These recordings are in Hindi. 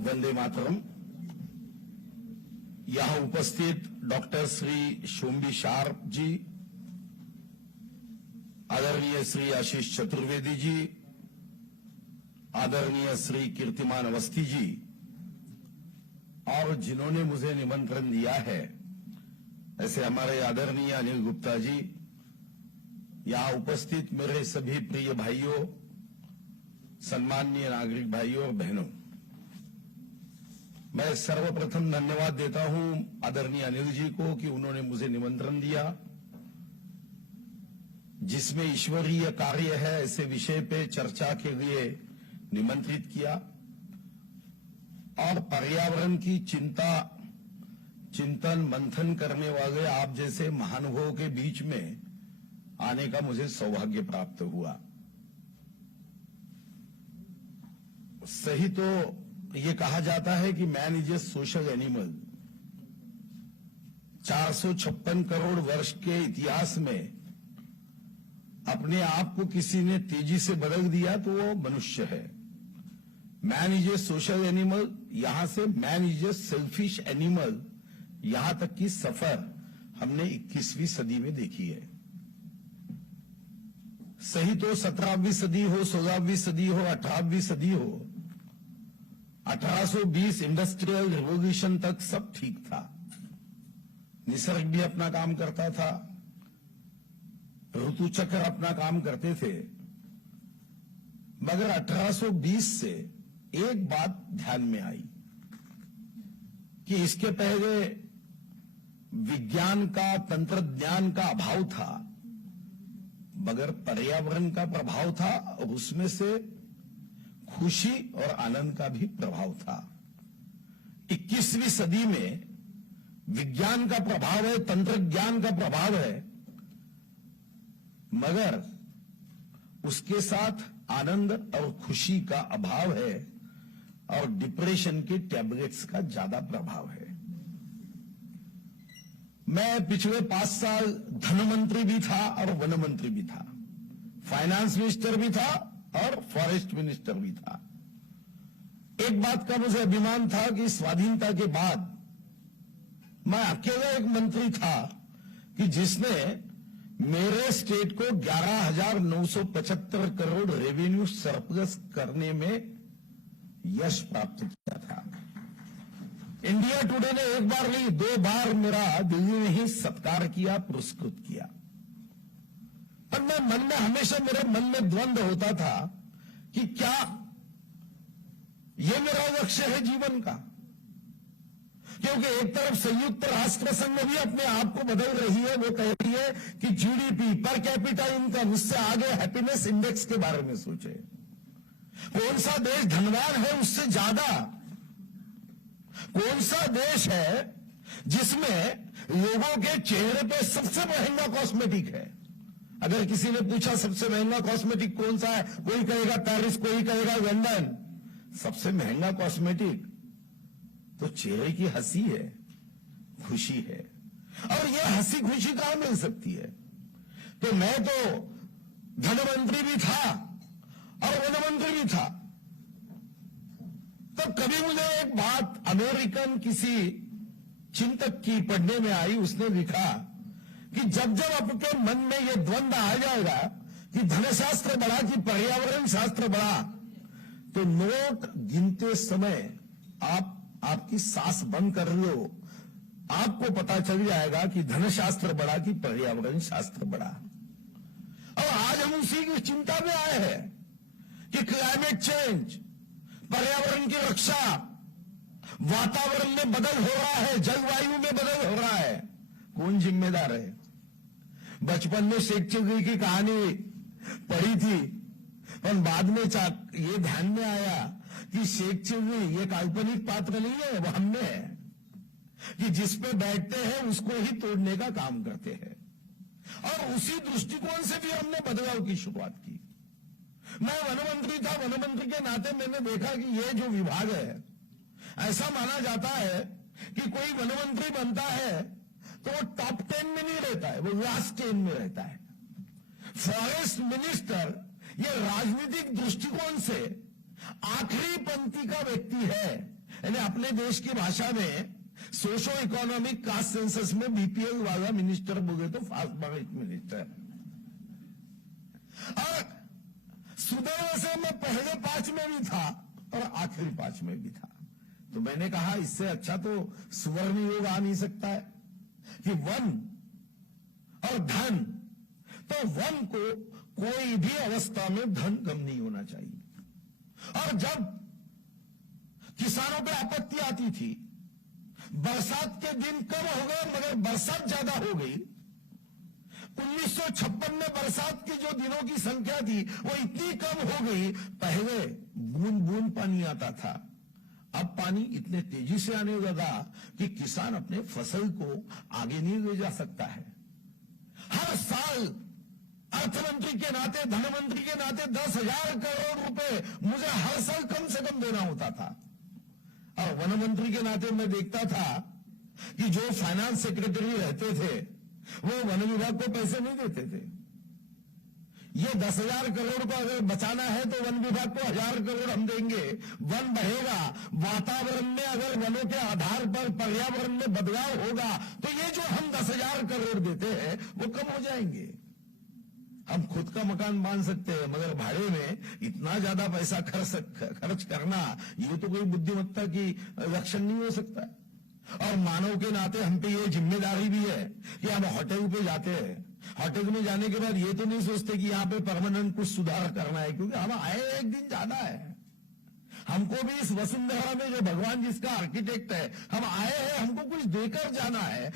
वंदे मातरम। यहां उपस्थित डॉक्टर श्री शोम्बी शार्प जी, आदरणीय श्री आशीष चतुर्वेदी जी, आदरणीय श्री कीर्तिमान अवस्थी जी और जिन्होंने मुझे निमंत्रण दिया है ऐसे हमारे आदरणीय अनिल गुप्ता जी, यहां उपस्थित मेरे सभी प्रिय भाइयों, सम्माननीय नागरिक भाइयों और बहनों, मैं सर्वप्रथम धन्यवाद देता हूं आदरणीय अनिल जी को कि उन्होंने मुझे निमंत्रण दिया जिसमें ईश्वरीय कार्य है ऐसे विषय पे चर्चा के लिए निमंत्रित किया और पर्यावरण की चिंतन मंथन करने वाले आप जैसे महानुभावों के बीच में आने का मुझे सौभाग्य प्राप्त हुआ। सही तो ये कहा जाता है कि man is a social animal. 456 crore वर्ष के इतिहास में अपने आप को किसी ने तेजी से बदल दिया तो वो मनुष्य है। Man is a social animal, यहां से man is a selfish animal, यहां तक की सफर हमने 21वीं सदी में देखी है। सही तो 17वीं सदी हो, 16वीं सदी हो, 18वीं सदी हो, 1820 इंडस्ट्रियल रिवॉल्यूशन तक सब ठीक था। निसर्ग भी अपना काम करता था, ऋतु चक्र अपना काम करते थे, मगर 1820 से एक बात ध्यान में आई कि इसके पहले विज्ञान का, तंत्रज्ञान का अभाव था, मगर पर्यावरण का प्रभाव था और उसमें से खुशी और आनंद का भी प्रभाव था। 21वीं सदी में विज्ञान का प्रभाव है, तंत्रज्ञान का प्रभाव है, मगर उसके साथ आनंद और खुशी का अभाव है और डिप्रेशन के टैबलेट्स का ज्यादा प्रभाव है। मैं पिछले 5 साल धन मंत्री भी था और वन मंत्री भी था, फाइनेंस मिनिस्टर भी था और फॉरेस्ट मिनिस्टर भी था। एक बात का मुझे अभिमान था कि स्वाधीनता के बाद मैं अकेला एक मंत्री था कि जिसने मेरे स्टेट को 11,975 करोड़ रेवेन्यू सरप्लस करने में यश प्राप्त किया था। इंडिया टुडे ने एक बार नहीं 2 बार मेरा दिल्ली में ही सत्कार किया, पुरस्कृत किया। पर मैं मन में हमेशा मेरे मन में द्वंद्व होता था कि क्या यह मेरा लक्ष्य है जीवन का, क्योंकि एक तरफ संयुक्त राष्ट्र संघ भी अपने आप को बदल रही है। वो कह रही है कि जीडीपी, पर कैपिटा इनकम, उससे आगे हैप्पीनेस इंडेक्स के बारे में सोचे। कौन सा देश धनवान है उससे ज्यादा? कौन सा देश है जिसमें लोगों के चेहरे पे सबसे महंगा कॉस्मेटिक है? अगर किसी ने पूछा सबसे महंगा कॉस्मेटिक कौन सा है, कोई कहेगा पेरिस, कोई कहेगा लंदन। सबसे महंगा कॉस्मेटिक तो चेहरे की हंसी है, खुशी है। और यह हंसी खुशी कहां मिल सकती है? तो मैं तो धन मंत्री भी था और वन मंत्री भी था। तो कभी मुझे एक बात अमेरिकन किसी चिंतक की पढ़ने में आई। उसने लिखा कि जब जब आपके मन में यह द्वंद्व आ जाएगा कि धनशास्त्र बड़ा कि पर्यावरण शास्त्र बड़ा, तो नोट गिनते समय आपकी सांस बंद कर रहे हो, आपको पता चल जाएगा कि धनशास्त्र बड़ा कि पर्यावरण शास्त्र बड़ा। और आज हम उसी की चिंता में आए हैं कि क्लाइमेट चेंज, पर्यावरण की रक्षा, वातावरण में बदल हो रहा है, जलवायु में बदल हो रहा है। कौन जिम्मेदार है? बचपन में शेक्सपियर की कहानी पढ़ी थी, और बाद में ये ध्यान में आया कि शेक्सपियर ये काल्पनिक पात्र नहीं है, वो हमने है कि जिस पे बैठते हैं उसको ही तोड़ने का काम करते हैं। और उसी दृष्टिकोण से भी हमने बदलाव की शुरुआत की। मैं वन मंत्री था, वन मंत्री के नाते मैंने देखा कि ये जो विभाग है, ऐसा माना जाता है कि कोई वन मंत्री बनता है तो वो टॉप 10 में नहीं रहता है, वो लास्ट 10 में रहता है। फॉरेस्ट मिनिस्टर ये राजनीतिक दृष्टिकोण से आखिरी पंक्ति का व्यक्ति है, यानी अपने देश की भाषा में सोशो इकोनॉमिक कास्ट सेंसस में बीपीएल वाला मिनिस्टर बोले तो फास्ट मार्केट मिनिस्टर। और सुदैव से मैं पहले 5 में भी था और आखिरी 5 में भी था। तो मैंने कहा इससे अच्छा तो सुवर्ण योग आ नहीं सकता है कि वन और धन, तो वन को कोई भी अवस्था में धन कम नहीं होना चाहिए। और जब किसानों पे आपत्ति आती थी, बरसात के दिन कम हो गए मगर बरसात ज्यादा हो गई। 1956 में बरसात की जो दिनों की संख्या थी वो इतनी कम हो गई, पहले बूंद बूंद पानी आता था, अब पानी इतने तेजी से आने लगा कि किसान अपने फसल को आगे नहीं ले जा सकता है। हर साल अर्थमंत्री के नाते, धन मंत्री के नाते 10,000 करोड़ रुपए मुझे हर साल कम से कम देना होता था। और वन मंत्री के नाते मैं देखता था कि जो फाइनेंस सेक्रेटरी रहते थे वो वन विभाग को पैसे नहीं देते थे। ये 10,000 करोड़ को अगर बचाना है तो वन विभाग को 1,000 करोड़ हम देंगे, वन बढ़ेगा। वातावरण में अगर वनों के आधार पर पर्यावरण में बदलाव होगा तो ये जो हम 10,000 करोड़ देते हैं वो कम हो जाएंगे। हम खुद का मकान बांध सकते हैं मगर भाड़े में इतना ज्यादा पैसा खर्च करना ये तो कोई बुद्धिमत्ता की लक्षण नहीं हो सकता। और मानव के नाते हम पे ये जिम्मेदारी भी है कि हम होटल पे जाते हैं, होटल में जाने के बाद ये तो नहीं सोचते कि यहां पे परमानेंट कुछ सुधार करना है, क्योंकि हम आए एक दिन जाना है। हमको भी इस वसुंधरा में जो भगवान जिसका आर्किटेक्ट है, हम आए हैं, हमको कुछ देकर जाना है।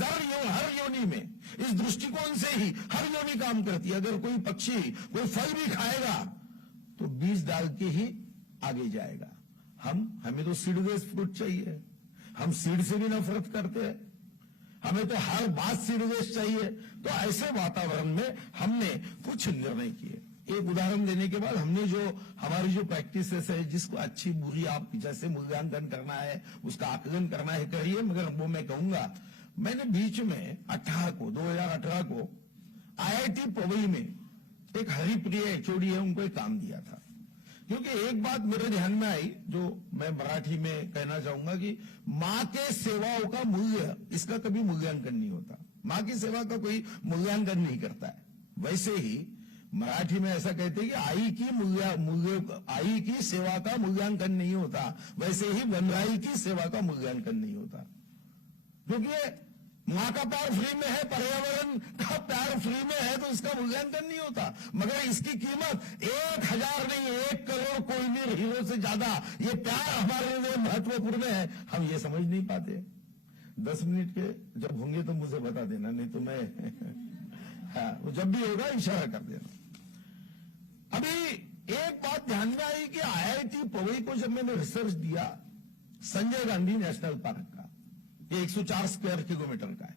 हर योनि में इस दृष्टिकोण से ही हर योनि काम करती है। अगर कोई पक्षी कोई फल भी खाएगा तो बीज डाल के ही आगे जाएगा। हमें तो सीडलेस फ्रूट चाहिए, हम सीड से भी नफरत करते हैं, हमें तो हर बात सीडलेस चाहिए। तो ऐसे वातावरण में हमने कुछ निर्णय किए। एक उदाहरण देने के बाद हमने जो हमारी जो प्रैक्टिसेस है, जिसको अच्छी बुरी आप जैसे मूल्यांकन करना है, उसका आकलन करना है करिए, मगर वो मैं कहूंगा मैंने बीच में 2018 को आईआईटी पवई में एक हरिप्रिय एचओडी है, उनको एक काम दिया था। क्योंकि एक बात मेरे ध्यान में आई जो मैं मराठी में कहना चाहूंगा कि मां के सेवाओं का मूल्य, इसका कभी मूल्यांकन नहीं होता। मां की सेवा का कोई मूल्यांकन नहीं करता है। वैसे ही मराठी में ऐसा कहते हैं कि आई की सेवा का मूल्यांकन नहीं होता, वैसे ही वनराई की सेवा का मूल्यांकन नहीं होता। क्योंकि मां का प्यार फ्री में है, पर्यावरण का प्यार फ्री में है, तो इसका मूल्यांकन नहीं होता। मगर इसकी कीमत 1,000 नहीं, 1 करोड़ कोई नहीं हीरो से ज्यादा ये प्यार हमारे लिए महत्वपूर्ण है, हम ये समझ नहीं पाते। 10 मिनट के जब होंगे तो मुझे बता देना, नहीं तो मैं हाँ, वो जब भी होगा इशारा कर देना। अभी एक बात ध्यान में आई कि आईआईटी पवई को जब मैंने रिसर्च दिया, संजय गांधी नेशनल पार्क का, ये 104 स्क्वायर किलोमीटर का है।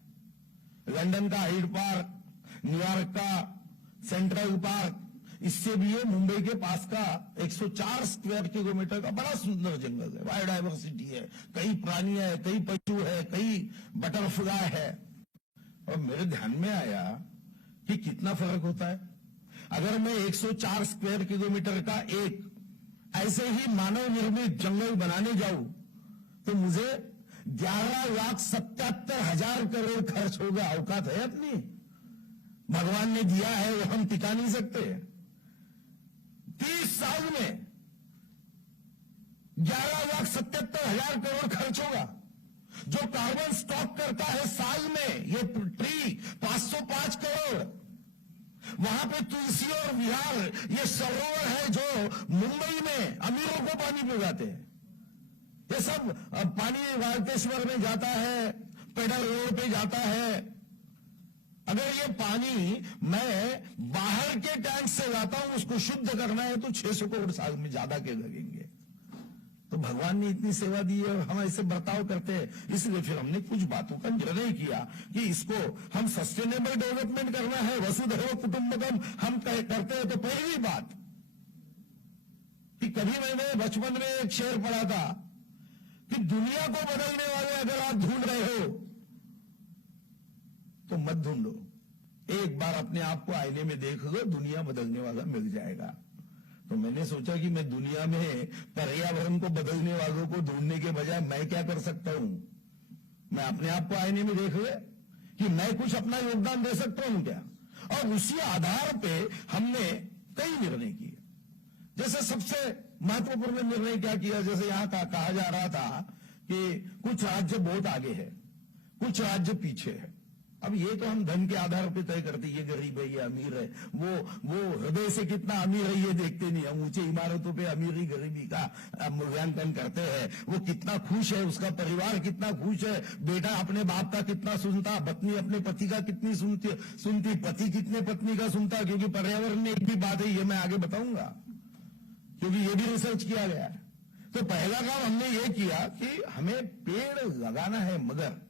लंदन का हाइड पार्क, न्यूयॉर्क का सेंट्रल पार्क, इससे भी ये मुंबई के पास का 104 स्क्वायर किलोमीटर का बड़ा सुंदर जंगल है, बायोडाइवर्सिटी है, कई प्राणी है, कई पशु है, कई बटरफ्लाई है। और मेरे ध्यान में आया कि कितना फर्क होता है अगर मैं 104 स्क्वायर किलोमीटर का एक ऐसे ही मानव निर्मित जंगल बनाने जाऊं तो मुझे 11,77,000 करोड़ खर्च होगा। औकात है अपनी, भगवान ने दिया है वो हम टिका नहीं सकते। 30 साल में 11,77,000 करोड़ खर्च होगा। जो कार्बन स्टॉक करता है साल में ये ट्री 505 करोड़। वहां पे तुलसी और विहार ये सरोवर है जो मुंबई में अमीरों को पानी पिलाते हैं। ये सब पानी वाल्केश्वर में जाता है, पेडर रोड पे जाता है। अगर ये पानी मैं बाहर के टैंक से लाता हूं, उसको शुद्ध करना है तो 600 करोड़ साल में ज्यादा के लगेंगे। तो भगवान ने इतनी सेवा दी है और हम ऐसे बर्ताव करते हैं। इसलिए फिर हमने कुछ बातों का निर्णय किया कि इसको हम सस्टेनेबल डेवलपमेंट करना है, वसुधैव कुटुंबकम हम करते हैं। तो पहली बात कि कभी मैंने बचपन में एक शेर पढ़ा था कि दुनिया को बदलने वाले अगर आप ढूंढ रहे हो तो मत ढूंढो, एक बार अपने आप को आईने में देख लो, दुनिया बदलने वाला मिल जाएगा। तो मैंने सोचा कि मैं दुनिया में पर्यावरण को बदलने वालों को ढूंढने के बजाय मैं क्या कर सकता हूं। मैं अपने आप को आईने में देख ले कि मैं कुछ अपना योगदान दे सकता हूं क्या। और उसी आधार पे हमने कई निर्णय किए। जैसे सबसे महत्वपूर्ण निर्णय क्या किया, जैसे यहां कहा जा रहा था कि कुछ राज्य बहुत आगे है, कुछ राज्य पीछे है। अब ये तो हम धन के आधार पर तय करते, ये गरीब है, ये अमीर है। वो हृदय से कितना अमीर है ये देखते नहीं। हम ऊंचे इमारतों पे अमीरी गरीबी का मूल्यांकन करते हैं। वो कितना खुश है, उसका परिवार कितना खुश है, बेटा अपने बाप का कितना सुनता, पत्नी अपने पति का कितनी सुनती, पति कितने पत्नी का सुनता। क्योंकि पर्यावरण में एक भी बात है, ये मैं आगे बताऊंगा, क्योंकि ये भी रिसर्च किया गया है। तो पहला काम हमने ये किया कि हमें पेड़ लगाना है, मगर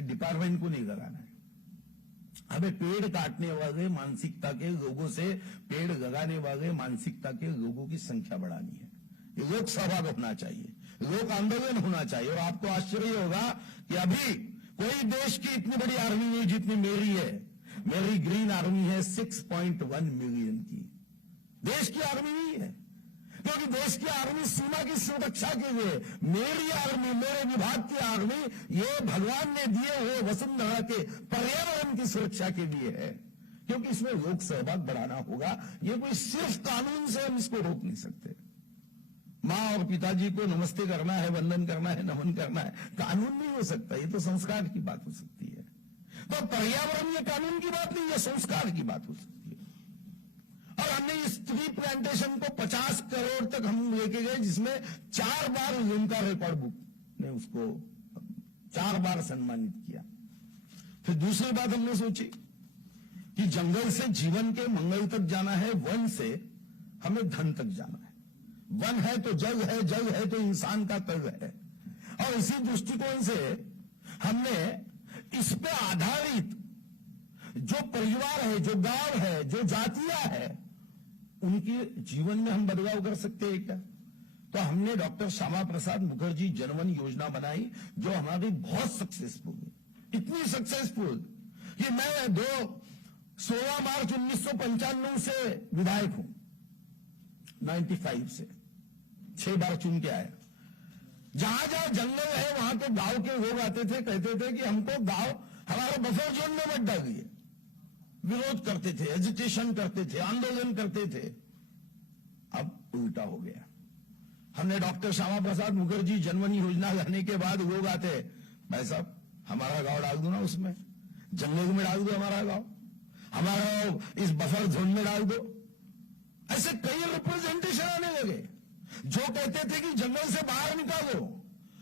डिपार्टमेंट को नहीं लगाना है। हमें पेड़ काटने वाले मानसिकता के लोगों से पेड़ लगाने वाले मानसिकता के लोगों की संख्या बढ़ानी है। ये लोक सहभाग होना चाहिए, लोक आंदोलन होना चाहिए। और आपको आश्चर्य होगा कि अभी कोई देश की इतनी बड़ी आर्मी नहीं जितनी मेरी है। मेरी ग्रीन आर्मी है 6.1 मिलियन की। देश की आर्मी नहीं है, क्योंकि देश की आर्मी सीमा की सुरक्षा के लिए, मेरी आर्मी, मेरे विभाग की आर्मी, ये भगवान ने दिए हुए वसुंधरा के पर्यावरण की सुरक्षा के लिए है। क्योंकि इसमें लोक सहभाग बढ़ाना होगा। ये कोई सिर्फ कानून से हम इसको रोक नहीं सकते। मां और पिताजी को नमस्ते करना है, वंदन करना है, नमन करना है, कानून नहीं हो सकता। ये तो संस्कार की बात हो सकती है। तो पर्यावरण ये कानून की बात नहीं, ये संस्कार की बात हो सकती है। और हमने इस ट्री प्लांटेशन को 50 करोड़ तक हम लेके गए, जिसमें 4 बार लिम्का रिकॉर्ड बुक ने उसको 4 बार सम्मानित किया। फिर दूसरी बात हमने सोची कि जंगल से जीवन के मंगल तक जाना है, वन से हमें धन तक जाना है। वन है तो जग है, जग है तो इंसान का तग है। और इसी दृष्टिकोण से हमने इस पे आधारित जो परिवार है, जो गांव है, जो जातियां है, उनके जीवन में हम बदलाव कर सकते हैं क्या। तो हमने डॉक्टर श्यामा प्रसाद मुखर्जी जनवन योजना बनाई, जो हमारी बहुत सक्सेसफुल है। इतनी सक्सेसफुल कि मैं 16 मार्च 1995 से विधायक हूं, 95 से 6 बार चुन के आया। जहां जहां जंगल है वहां के गांव के लोग आते थे, कहते थे कि हमको गांव हमारे बफर जोन में मत डालिए। विरोध करते थे, एजिटेशन करते थे, आंदोलन करते थे। अब उल्टा हो गया। हमने डॉक्टर श्यामा प्रसाद मुखर्जी जनवन योजना लाने के बाद लोग आते, भाई साहब हमारा गांव डाल दो ना, उसमें जंगल में डाल दो हमारा गांव, हमारा इस बफर जोन में डाल दो। ऐसे कई रिप्रेजेंटेशन आने लगे जो कहते थे कि जंगल से बाहर निकालो,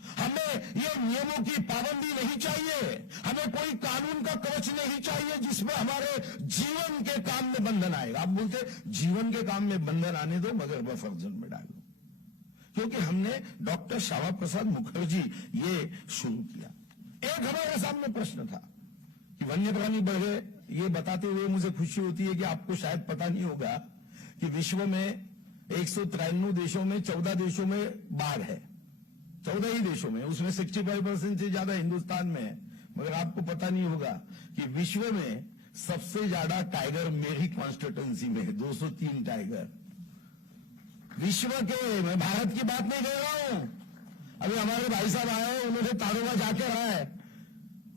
हमें ये नियमों की पाबंदी नहीं चाहिए, हमें कोई कानून का कवच नहीं चाहिए जिसमें हमारे जीवन के काम में बंधन आएगा। आप बोलते जीवन के काम में बंधन आने दो, मगर बफर जोन में डालो। क्योंकि हमने डॉक्टर श्यामा प्रसाद मुखर्जी ये शुरू किया। एक हमारे सामने प्रश्न था कि वन्य प्राणी बढ़ गए। ये बताते हुए मुझे खुशी होती है कि आपको शायद पता नहीं होगा कि विश्व में 193 देशों में 14 देशों में बाघ है। 14 ही देशों में, उसमें 65% से ज्यादा हिंदुस्तान में है। मगर आपको पता नहीं होगा कि विश्व में सबसे ज्यादा टाइगर मेरी कॉन्स्टिट्यूंसी में है, 203 टाइगर विश्व के। मैं भारत की बात नहीं कर रहा हूं। अभी हमारे भाई साहब आए, उन्होंने ताड़ोबा जाके रहा है,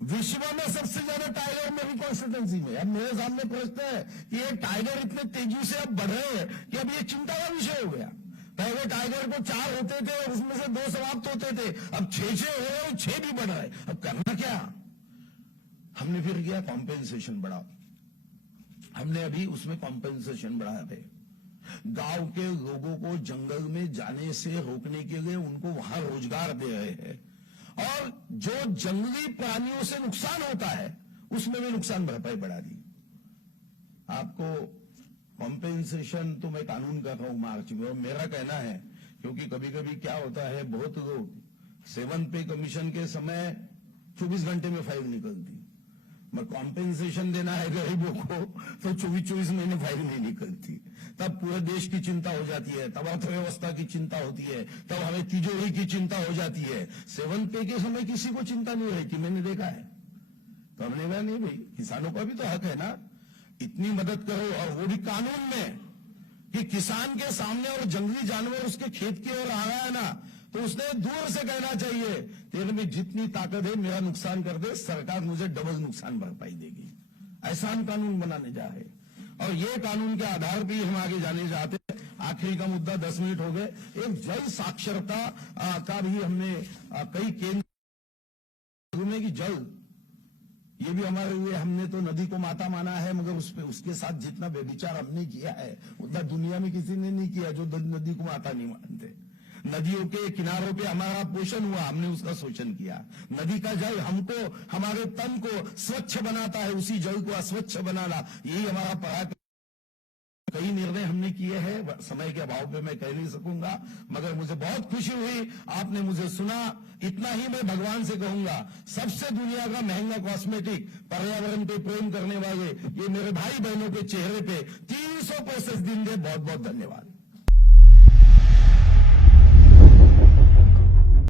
विश्व में सबसे ज्यादा टाइगर मेरी कॉन्स्टिट्यूंसी में। अब मेरे सामने प्रश्न है कि ये टाइगर इतने तेजी से अब बढ़ रहे हैं कि अब ये चिंता का विषय हो गया। पहले टाइगर को 4 होते थे और उसमें से 2 समाप्त होते थे, अब 6 हो रहे और 6 भी बढ़ रहे। अब करना क्या। हमने फिर किया कॉम्पेंसेशन बढ़ाओ। हमने अभी उसमें कॉम्पेंसेशन बढ़ाया थे। गांव के लोगों को जंगल में जाने से रोकने के लिए उनको वहां रोजगार दे रहे हैं, और जो जंगली प्राणियों से नुकसान होता है उसमें भी नुकसान भरपाई बढ़ा दी। आपको कॉम्पेंसेशन तो मैं कानून कर रहा हूं मार्च में, और मेरा कहना है, क्योंकि कभी कभी क्या होता है, बहुत लोग 7 पे कमीशन के समय 24 घंटे में फाइल निकलती, मैं कॉम्पेंसेशन देना है गरीबों को तो 24 महीने फाइल नहीं निकलती। तब पूरे देश की चिंता हो जाती है, तब अर्थव्यवस्था की चिंता होती है, तब हमें तिजोरी की चिंता हो जाती है। 7 पे के समय किसी को चिंता नहीं रहती, मैंने देखा है। तो हमने कहा नहीं भाई, किसानों का भी तो हक है ना, इतनी मदद करो, और वो भी कानून में कि किसान के सामने और जंगली जानवर उसके खेत की ओर आ रहा है ना, तो उसने दूर से कहना चाहिए तेरे में जितनी ताकत है मेरा नुकसान कर दे, सरकार मुझे डबल नुकसान भरपाई देगी। ऐसा हम कानून बनाने जा रहे हैं और ये कानून के आधार पर ही हम आगे जाने चाहते हैं। आखिरी का मुद्दा, 10 मिनट हो गए। एक जल साक्षरता का भी हमने कई केंद्र में कि जल, ये भी हमारे लिए, हमने तो नदी को माता माना है, मगर उसके साथ जितना व्यभिचार हमने किया है उतना दुनिया में किसी ने नहीं किया जो नदी को माता नहीं मानते। नदियों के किनारों पे हमारा पोषण हुआ, हमने उसका शोषण किया। नदी का जल हमको, हमारे तन को स्वच्छ बनाता है, उसी जल को अस्वच्छ बनाना, यही हमारा पराक्रम। कई निर्णय हमने किए हैं, समय के अभाव में मैं कह नहीं सकूंगा, मगर मुझे बहुत खुशी हुई आपने मुझे सुना। इतना ही मैं भगवान से कहूंगा, सबसे दुनिया का महंगा कॉस्मेटिक, पर्यावरण पे प्रेम करने वाले ये मेरे भाई बहनों के चेहरे पे 300 कोशिश दिन दे। बहुत बहुत धन्यवाद।